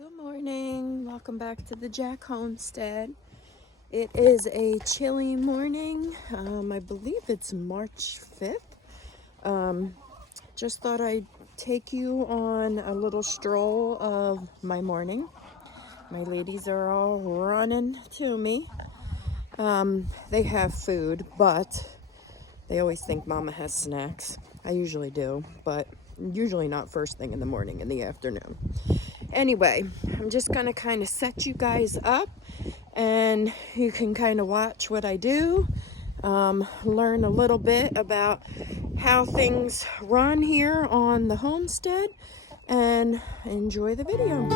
Good morning. Welcome back to the Jack Homestead. It is a chilly morning. I believe it's March 5th. Just thought I'd take you on a little stroll of my morning. My ladies are all running to me. They have food, but they always think Mama has snacks. I usually do, but usually not first thing in the morning, in the afternoon. Anyway, I'm just going to kind of set you guys up and you can kind of watch what I do, learn a little bit about how things run here on the homestead, and enjoy the video.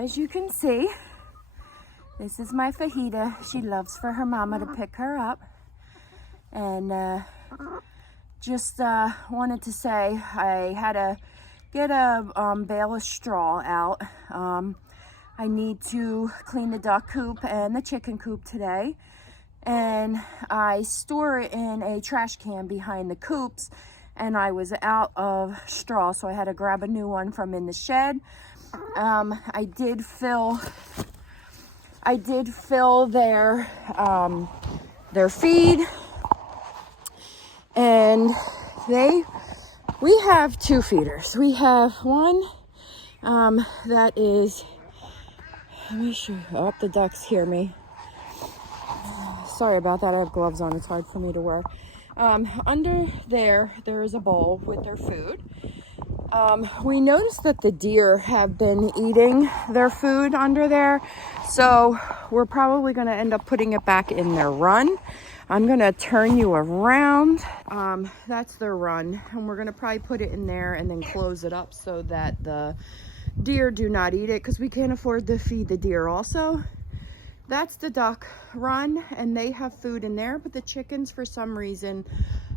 As you can see, this is my fajita. She loves for her mama to pick her up. And just wanted to say I had to get a bale of straw out. I need to clean the duck coop and the chicken coop today. And I store it in a trash can behind the coops. And I was out of straw, so I had to grab a new one from in the shed. I did fill their feed, and we have two feeders. We have one that is, let me show you. Oh, the ducks hear me. Sorry about that. I have gloves on. It's hard for me to wear. Under there is a bowl with their food. We noticed that the deer have been eating their food under there, so we're probably going to end up putting it back in their run. I'm going to turn you around. That's their run, and we're going to probably put it in there and then close it up so that the deer do not eat it, because we can't afford to feed the deer also. That's the duck run, and they have food in there, but the chickens, for some reason,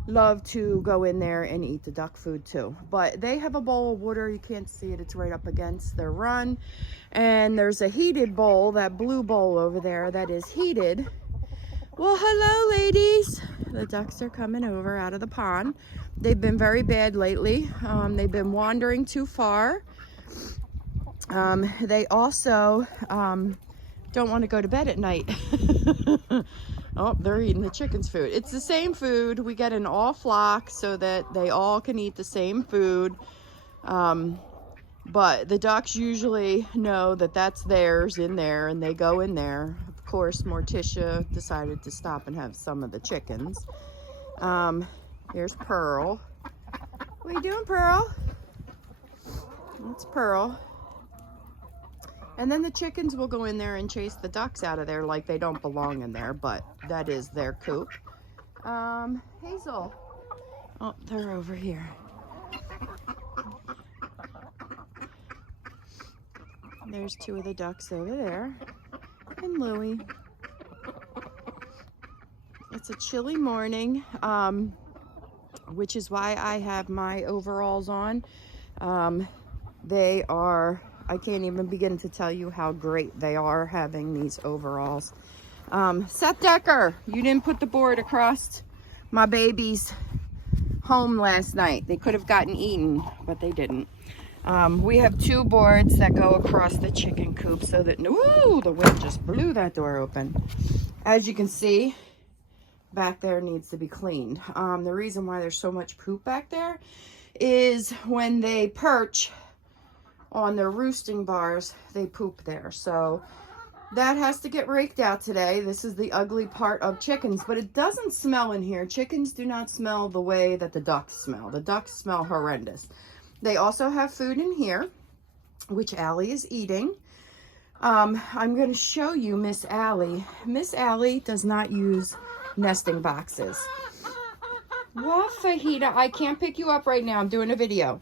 love to go in there and eat the duck food too. But they have a bowl of water. You can't see it. It's right up against their run. And there's a heated bowl, that blue bowl over there, that is heated. Well, hello, ladies. The ducks are coming over out of the pond. They've been very bad lately. They've been wandering too far. They also don't want to go to bed at night. Oh, they're eating the chicken's food. It's the same food. We get an all flock so that they all can eat the same food. But the ducks usually know that that's theirs in there, and they go in there. Of course, Morticia decided to stop and have some of the chickens. Here's Pearl. What are you doing, Pearl? That's Pearl. And then the chickens will go in there and chase the ducks out of there like they don't belong in there, but that is their coop. Hazel. Oh, they're over here. There's two of the ducks over there. And Louie. It's a chilly morning, which is why I have my overalls on. They are... I can't even begin to tell you how great they are having these overalls. Seth Decker, you didn't put the board across my baby's home last night. They could have gotten eaten, but they didn't. We have two boards that go across the chicken coop so that, woo, the wind just blew that door open. As you can see, back there needs to be cleaned. The reason why there's so much poop back there is when they perch on their roosting bars, they poop there. So that has to get raked out today. This is the ugly part of chickens, but it doesn't smell in here. Chickens do not smell the way that the ducks smell. The ducks smell horrendous. They also have food in here, which Allie is eating. I'm going to show you Miss Allie. Miss Allie does not use nesting boxes. What, Fajita? I can't pick you up right now. I'm doing a video.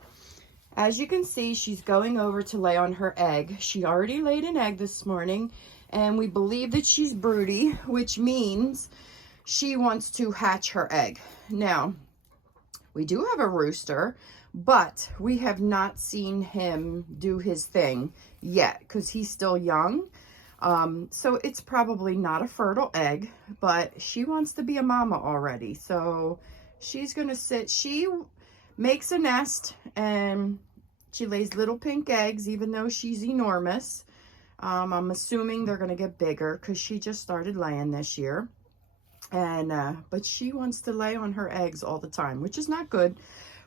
As you can see, she's going over to lay on her egg. She already laid an egg this morning, and we believe that she's broody, which means she wants to hatch her egg. Now, we do have a rooster, but we have not seen him do his thing yet because he's still young. So it's probably not a fertile egg, but she wants to be a mama already. So she's going to sit. She makes a nest, and she lays little pink eggs, even though she's enormous. I'm assuming they're going to get bigger because she just started laying this year. And but she wants to lay on her eggs all the time, which is not good.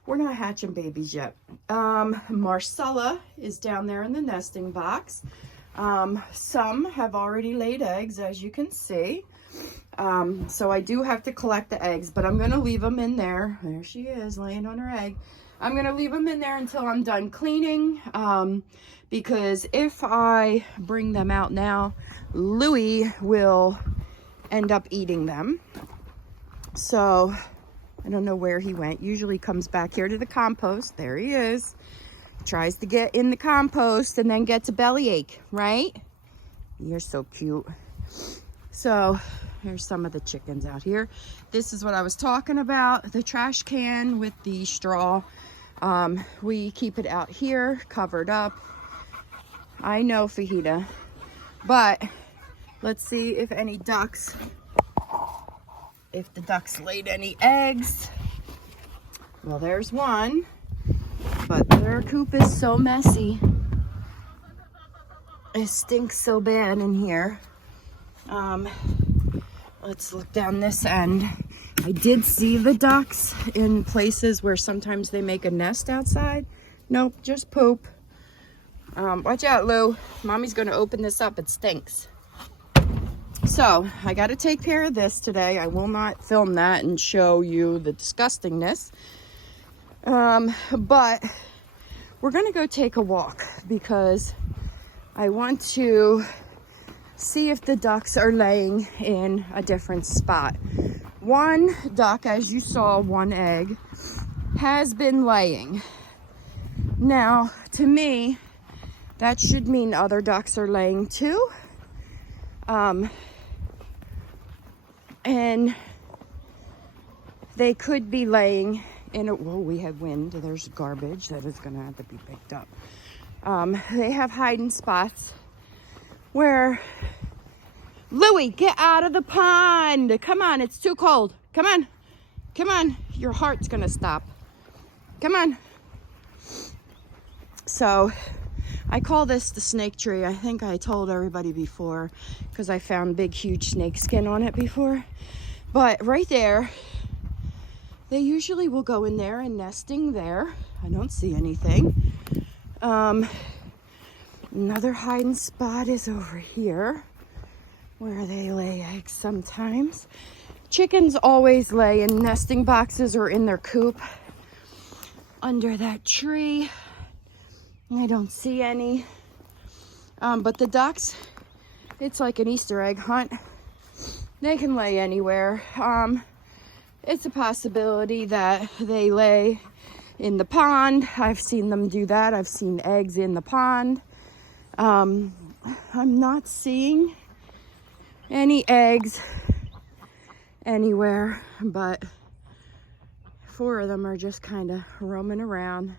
We're not hatching babies yet. Marcella is down there in the nesting box. Some have already laid eggs, as you can see. So I do have to collect the eggs, but I'm going to leave them in there. There she is, laying on her egg. I'm going to leave them in there until I'm done cleaning, because if I bring them out now, Louie will end up eating them. So I don't know where he went. Usually comes back here to the compost. There he is. Tries to get in the compost and then gets a bellyache, right? You're so cute. So here's some of the chickens out here. This is what I was talking about, the trash can with the straw. We keep it out here, covered up. I know, Fajita, but let's see if any ducks, if the ducks laid any eggs. Well, there's one, but their coop is so messy. It stinks so bad in here. Let's look down this end. I did see the ducks in places where sometimes they make a nest outside. Nope, just poop. Watch out, Lou. Mommy's gonna open this up, it stinks. So, I gotta take care of this today. I will not film that and show you the disgustingness. But we're gonna go take a walk because I want to see if the ducks are laying in a different spot. One duck, as you saw, one egg, has been laying. Now, to me, that should mean other ducks are laying too. And they could be laying in a, whoa, we had wind. There's garbage that is gonna have to be picked up. They have hiding spots where, Louie, get out of the pond. Come on, it's too cold. Come on, come on. Your heart's gonna stop. Come on. So I call this the snake tree. I think I told everybody before because I found big, huge snake skin on it before. But right there, they usually will go in there and nesting there. I don't see anything. Another hiding spot is over here where they lay eggs sometimes. Chickens always lay in nesting boxes or in their coop under that tree. I don't see any. But the ducks, it's like an Easter egg hunt. They can lay anywhere. It's a possibility that they lay in the pond. I've seen them do that. I've seen eggs in the pond. I'm not seeing any eggs anywhere, but 4 of them are just kind of roaming around.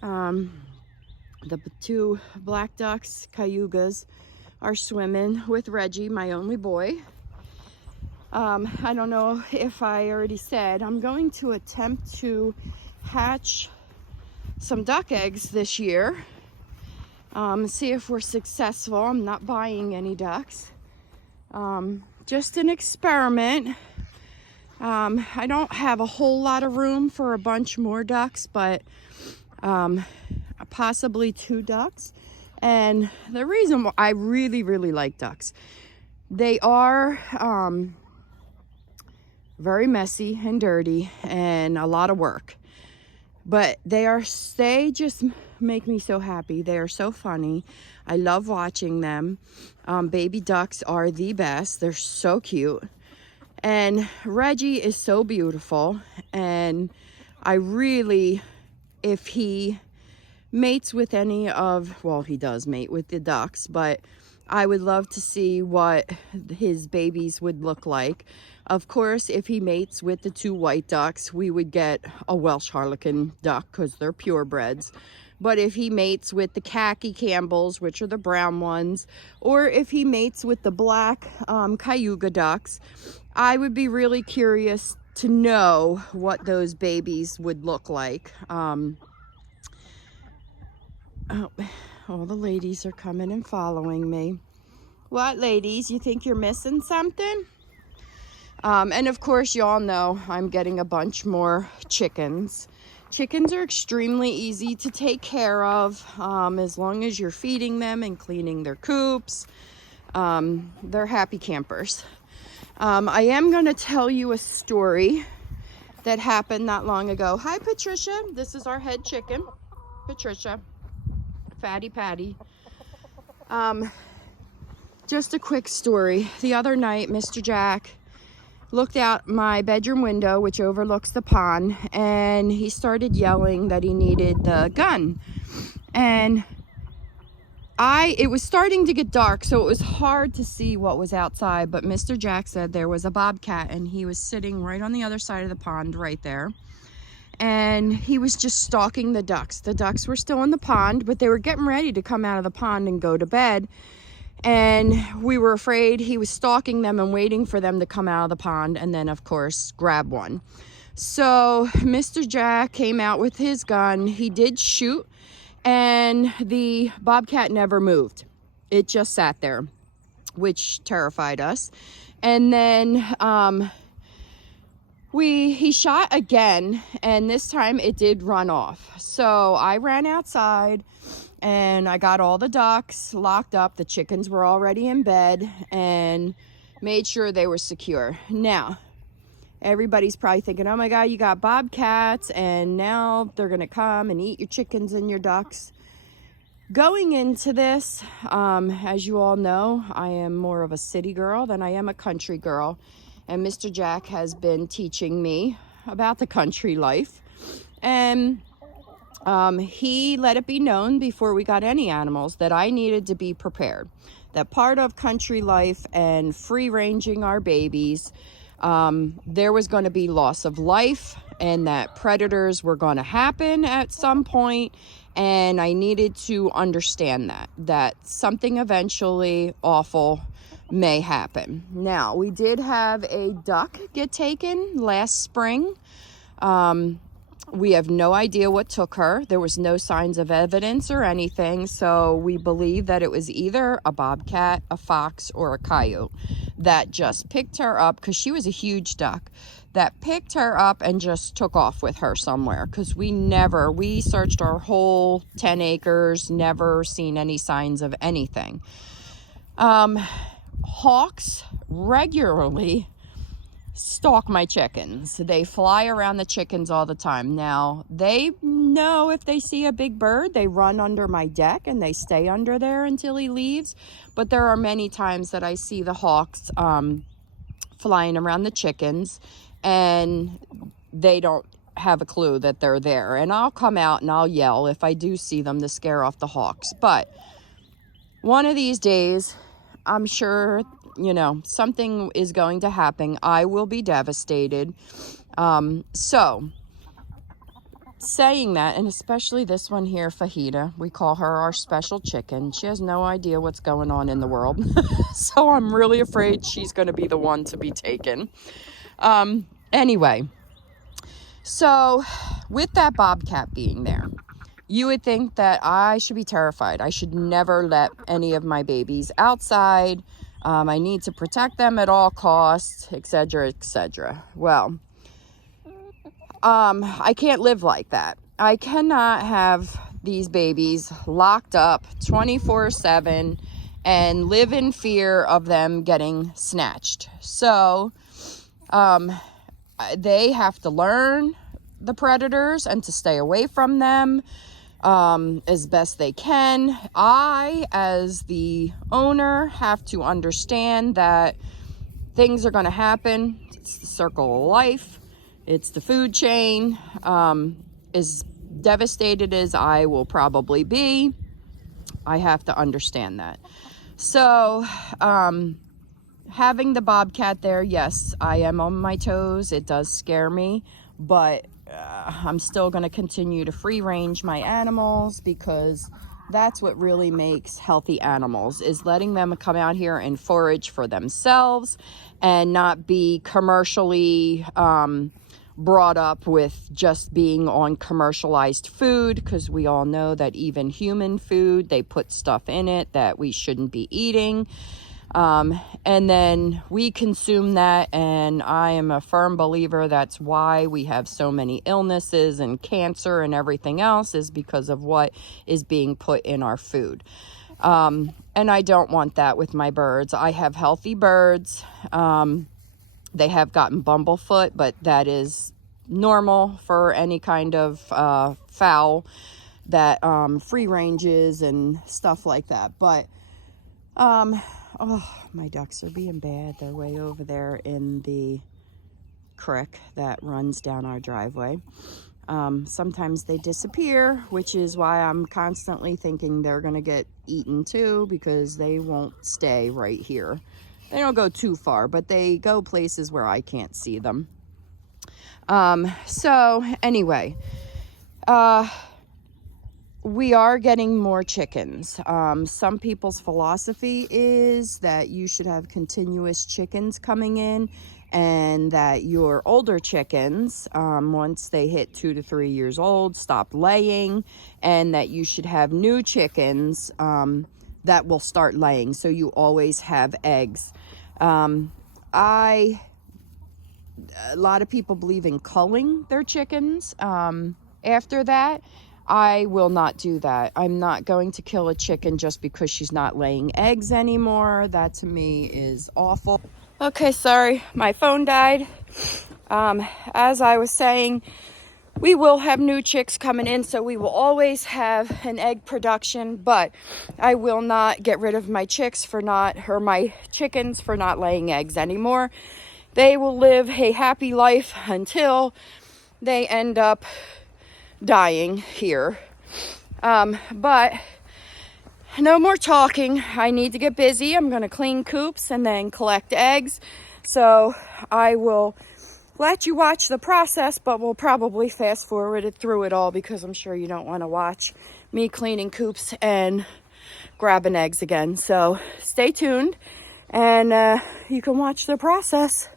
The 2 black ducks, cayugas, are swimming with Reggie, my only boy. I don't know if I already said, I'm going to attempt to hatch some duck eggs this year. See if we're successful. I'm not buying any ducks. Just an experiment. I don't have a whole lot of room for a bunch more ducks, but possibly 2 ducks. And the reason why I really, really like ducks, they are very messy and dirty and a lot of work, but they just make me so happy. They are so funny. I love watching them. Baby ducks are the best. They're so cute. And Reggie is so beautiful. And I really, if he mates with any of, well, he does mate with the ducks, but I would love to see what his babies would look like. Of course, if he mates with the 2 white ducks, we would get a Welsh Harlequin duck because they're purebreds. But if he mates with the khaki Campbells, which are the brown ones, or if he mates with the black Cayuga ducks, I would be really curious to know what those babies would look like. Oh, all the ladies are coming and following me. What, ladies? You think you're missing something? And of course, y'all know I'm getting a bunch more chickens. Chickens are extremely easy to take care of as long as you're feeding them and cleaning their coops. They're happy campers. I am going to tell you a story that happened not long ago. Hi, Patricia. This is our head chicken, Patricia. Fatty Patty. Just a quick story. The other night, Mr. Jack looked out my bedroom window, which overlooks the pond, and he started yelling that he needed the gun. And it was starting to get dark, so it was hard to see what was outside, but Mr. Jack said there was a bobcat, and he was sitting right on the other side of the pond right there. And he was just stalking the ducks. The ducks were still in the pond, but they were getting ready to come out of the pond and go to bed. And we were afraid he was stalking them and waiting for them to come out of the pond and then, of course, grab one. So Mr. Jack came out with his gun. He did shoot, and the bobcat never moved. It just sat there, which terrified us. And then he shot again, and this time it did run off. So I ran outside and I got all the ducks locked up. The chickens were already in bed, and made sure they were secure. Now, everybody's probably thinking, oh my God, you got bobcats and now they're gonna come and eat your chickens and your ducks. Going into this, as you all know, I am more of a city girl than I am a country girl. And Mr. Jack has been teaching me about the country life. And he let it be known before we got any animals that I needed to be prepared. That part of country life and free ranging our babies, there was going to be loss of life, and that predators were going to happen at some point. And I needed to understand that something eventually awful may happen. Now, we did have a duck get taken last spring. We have no idea what took her. There was no signs of evidence or anything, so we believe that it was either a bobcat, a fox, or a coyote that just picked her up, because she was a huge duck, that picked her up and just took off with her somewhere, because we searched our whole 10 acres, never seen any signs of anything. Hawks regularly stalk my chickens. They fly around the chickens all the time. Now, they know if they see a big bird, they run under my deck and they stay under there until he leaves. But there are many times that I see the hawks flying around the chickens, and they don't have a clue that they're there. And I'll come out and I'll yell if I do see them to scare off the hawks. But one of these days, I'm sure, something is going to happen. I will be devastated. So, saying that, and especially this one here, Fajita, we call her our special chicken. She has no idea what's going on in the world. So I'm really afraid she's going to be the one to be taken. Anyway, so with that bobcat being there, you would think that I should be terrified. I should never let any of my babies outside. I need to protect them at all costs, etc., etc. Well, I can't live like that. I cannot have these babies locked up 24/7 and live in fear of them getting snatched. So, they have to learn the predators and to stay away from them as best they can. I, as the owner, have to understand that things are going to happen. It's the circle of life. It's the food chain. As devastated as I will probably be, I have to understand that. So, having the bobcat there, yes, I am on my toes. It does scare me, but I'm still going to continue to free range my animals, because that's what really makes healthy animals, is letting them come out here and forage for themselves and not be commercially brought up with just being on commercialized food, because we all know that even human food, they put stuff in it that we shouldn't be eating. And then we consume that, and I am a firm believer that's why we have so many illnesses and cancer and everything else, is because of what is being put in our food. And I don't want that with my birds. I have healthy birds. They have gotten bumblefoot, but that is normal for any kind of fowl that free ranges and stuff like that. But oh, my ducks are being bad. They're way over there in the creek that runs down our driveway. Sometimes they disappear, which is why I'm constantly thinking they're gonna get eaten too, because they won't stay right here. They don't go too far, but they go places where I can't see them. So anyway, we are getting more chickens. Some people's philosophy is that you should have continuous chickens coming in, and that your older chickens, once they hit 2 to 3 years old, stop laying, and that you should have new chickens that will start laying, so you always have eggs. A lot of people believe in culling their chickens. After that, I will not do that. I'm not going to kill a chicken just because she's not laying eggs anymore. That to me is awful. Okay, sorry, my phone died. As I was saying, we will have new chicks coming in, so we will always have an egg production, but I will not get rid of my chicks for not, or my chickens for not laying eggs anymore. They will live a happy life until they end up dying here. But no more talking. I need to get busy. I'm going to clean coops and then collect eggs. So I will let you watch the process, but we'll probably fast forward it through it all, because I'm sure you don't want to watch me cleaning coops and grabbing eggs again. So stay tuned, and you can watch the process.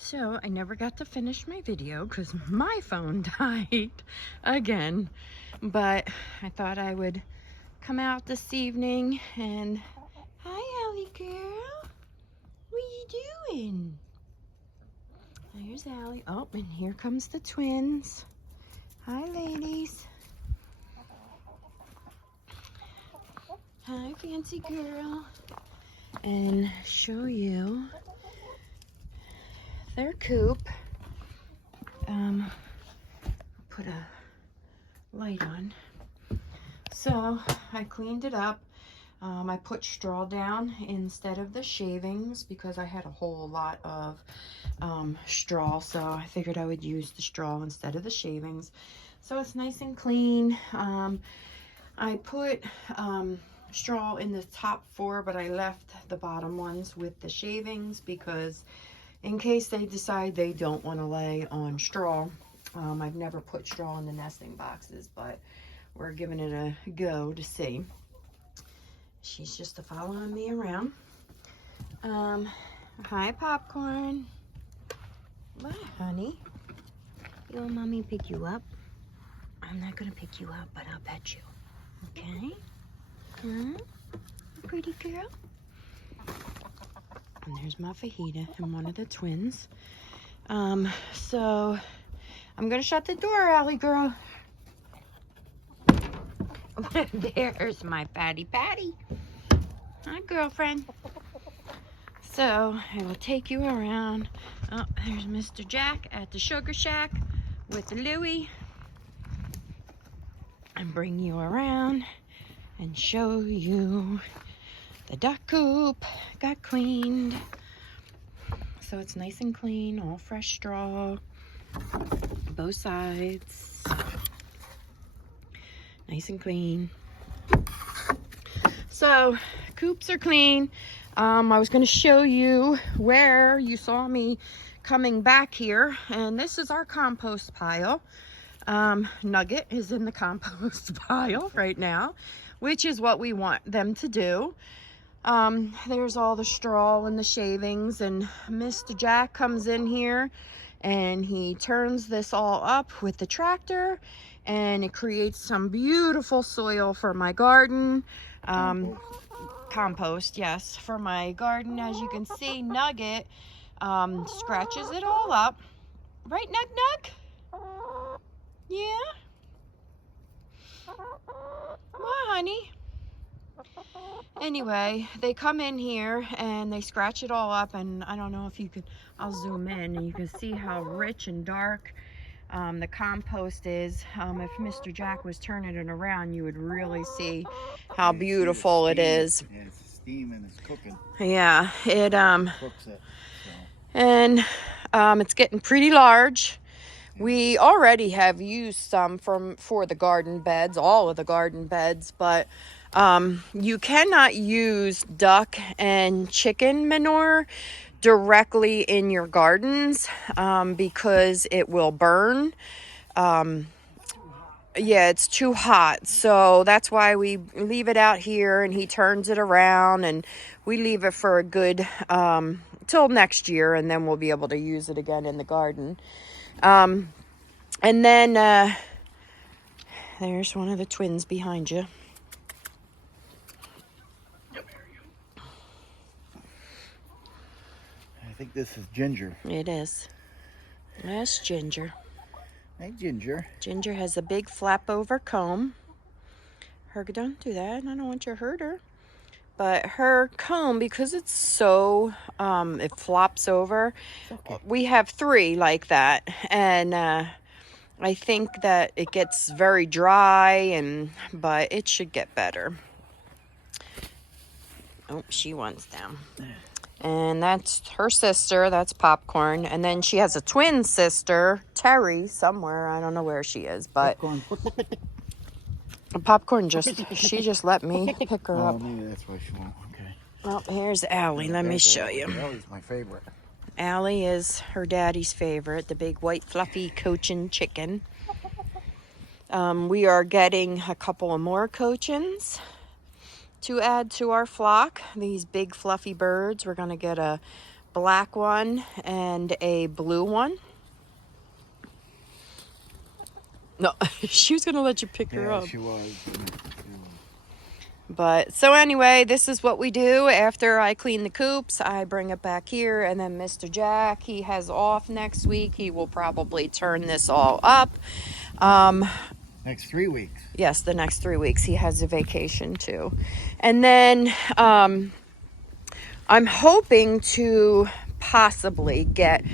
So I never got to finish my video because my phone died again, but I thought I would come out this evening and hi, Allie girl, what you doing? There's Allie. Oh, and here comes the twins. Hi, ladies. Hi, fancy girl. And show you their coop. Put a light on. So I cleaned it up. I put straw down instead of the shavings because I had a whole lot of straw, so I figured I would use the straw instead of the shavings. So it's nice and clean. I put straw in the top 4, but I left the bottom ones with the shavings because in case they decide they don't want to lay on straw. I've never put straw in the nesting boxes, but we're giving it a go to see. She's just following me around. Hi, Popcorn. Bye, honey. You want mommy to pick you up? I'm not gonna pick you up, but I'll pet you. Okay? Huh? Pretty girl. And there's my fajita and one of the twins. So I'm gonna shut the door, Allie girl. There's my Patty Patty. Hi, girlfriend. So I will take you around. Oh, there's Mr. Jack at the Sugar Shack with Louie. And bring you around and show you the duck coop got cleaned. So it's nice and clean, all fresh straw, both sides. Nice and clean. So coops are clean. I was going to show you where you saw me coming back here, and this is our compost pile. Nugget is in the compost pile right now, which is what we want them to do. There's all the straw and the shavings, and Mr. Jack comes in here and he turns this all up with the tractor, and it creates some beautiful soil for my garden. Compost, yes, for my garden. As you can see, Nugget scratches it all up. Right, Nug Nug? Yeah? Well, honey. Anyway, they come in here and they scratch it all up, and I don't know if you could, I'll zoom in and you can see how rich and dark the compost is. If Mr. Jack was turning it around, you would really see how beautiful it is. Yeah, it's steam and it's cooking. Yeah, it Cooks it. So. and it's getting pretty large. We already have used some for the garden beds, all of the garden beds, but you cannot use duck and chicken manure directly in your gardens because it will burn. Yeah, it's too hot. So that's why we leave it out here, and he turns it around, and we leave it for a good till next year, and then we'll be able to use it again in the garden. And then there's one of the twins behind you. I think this is Ginger. It is. That's Ginger. Hey, Ginger. Ginger has a big flap over comb. Don't do that. I don't want you to hurt her. But her comb, because it's so, it flops over. Okay. We have 3 like that. And I think that it gets very dry, but it should get better. Oh, she wants them. And that's her sister. That's Popcorn. And then she has a twin sister, Terry, somewhere. I don't know where she is, but Popcorn she just let me pick her up. Oh, maybe that's why she won't. Okay. Oh, here's Allie. Let me show you. Allie's my favorite. Allie is her daddy's favorite, the big white fluffy Cochin chicken. We are getting a couple of more Cochins to add to our flock. These big fluffy birds. We're going to get a black one and a blue one. No, she was going to let you pick her up. Yeah, she was. But so anyway, this is what we do after I clean the coops. I bring it back here, and then Mr. Jack, he has off next week. He will probably turn this all up. Next 3 weeks. Yes, the next 3 weeks. He has a vacation too. And then I'm hoping to possibly get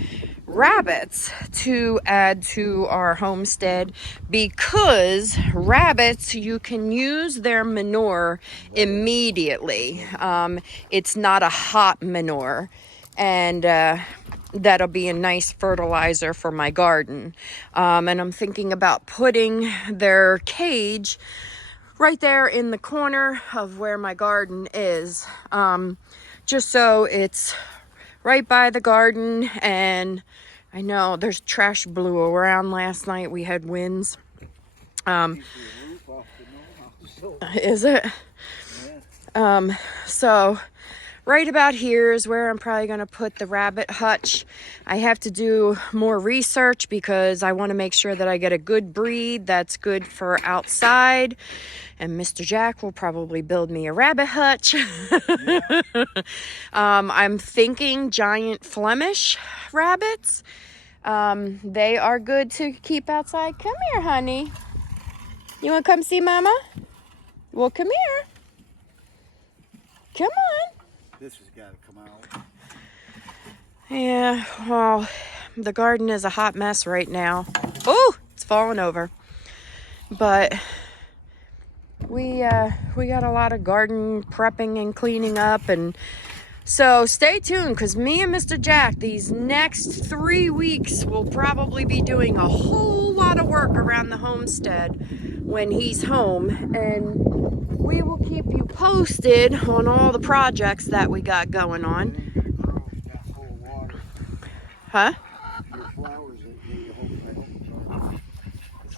rabbits to add to our homestead, because rabbits, you can use their manure immediately. It's not a hot manure, and that'll be a nice fertilizer for my garden. And I'm thinking about putting their cage right there in the corner of where my garden is, just so it's right by the garden. And I know there's trash blew around last night. We had winds. Is it? So right about here is where I'm probably going to put the rabbit hutch. I have to do more research because I want to make sure that I get a good breed that's good for outside. And Mr. Jack will probably build me a rabbit hutch. Yeah. I'm thinking giant Flemish rabbits. They are good to keep outside. Come here, honey. You want to come see Mama? Well, come here. Come on. This has got to come out. Yeah, well, the garden is a hot mess right now. Oh, it's falling over. But we got a lot of garden prepping and cleaning up, and so stay tuned, because me and Mr. Jack, these next 3 weeks, will probably be doing a whole lot of work around the homestead when he's home, and we will keep you posted on all the projects that we got going on. Huh?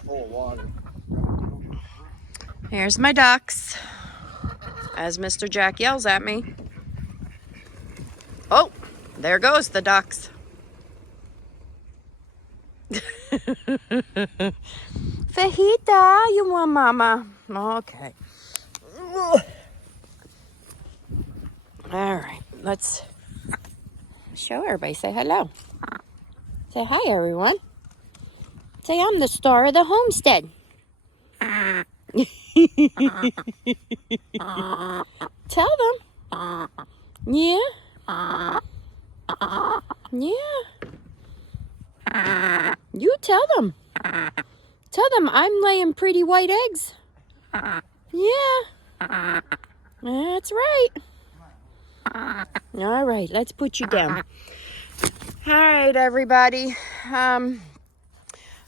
full of water. Here's my ducks. As Mr. Jack yells at me. Oh, there goes the ducks. Fajita, you want mama? Okay. All right, let's show everybody. Say hello. Say hi, everyone. Say I'm the star of the homestead. Tell them. Yeah. Yeah. You tell them. Tell them I'm laying pretty white eggs. Yeah. That's right. All right, let's put you down. All right, everybody.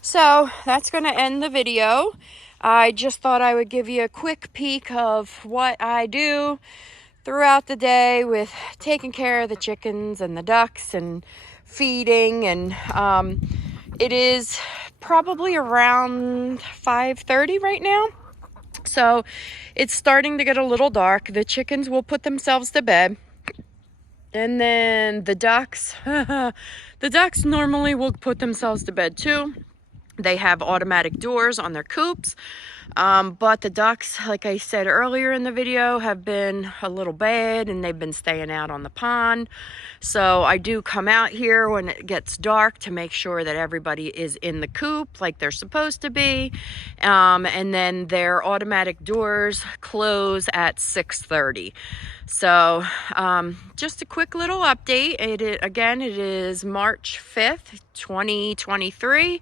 So that's going to end the video. I just thought I would give you a quick peek of what I do throughout the day with taking care of the chickens and the ducks and feeding. And it is probably around 5:30 right now. So it's starting to get a little dark. The chickens will put themselves to bed. And then the ducks, the ducks normally will put themselves to bed too. They have automatic doors on their coops. But the ducks, like I said earlier in the video, have been a little bad and they've been staying out on the pond. So I do come out here when it gets dark to make sure that everybody is in the coop like they're supposed to be. And then their automatic doors close at 6:30. So just a quick little update. Again, it is March 5th, 2023.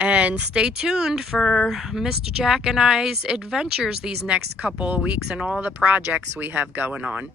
And stay tuned for Mr. Jack and I's adventures these next couple of weeks and all the projects we have going on.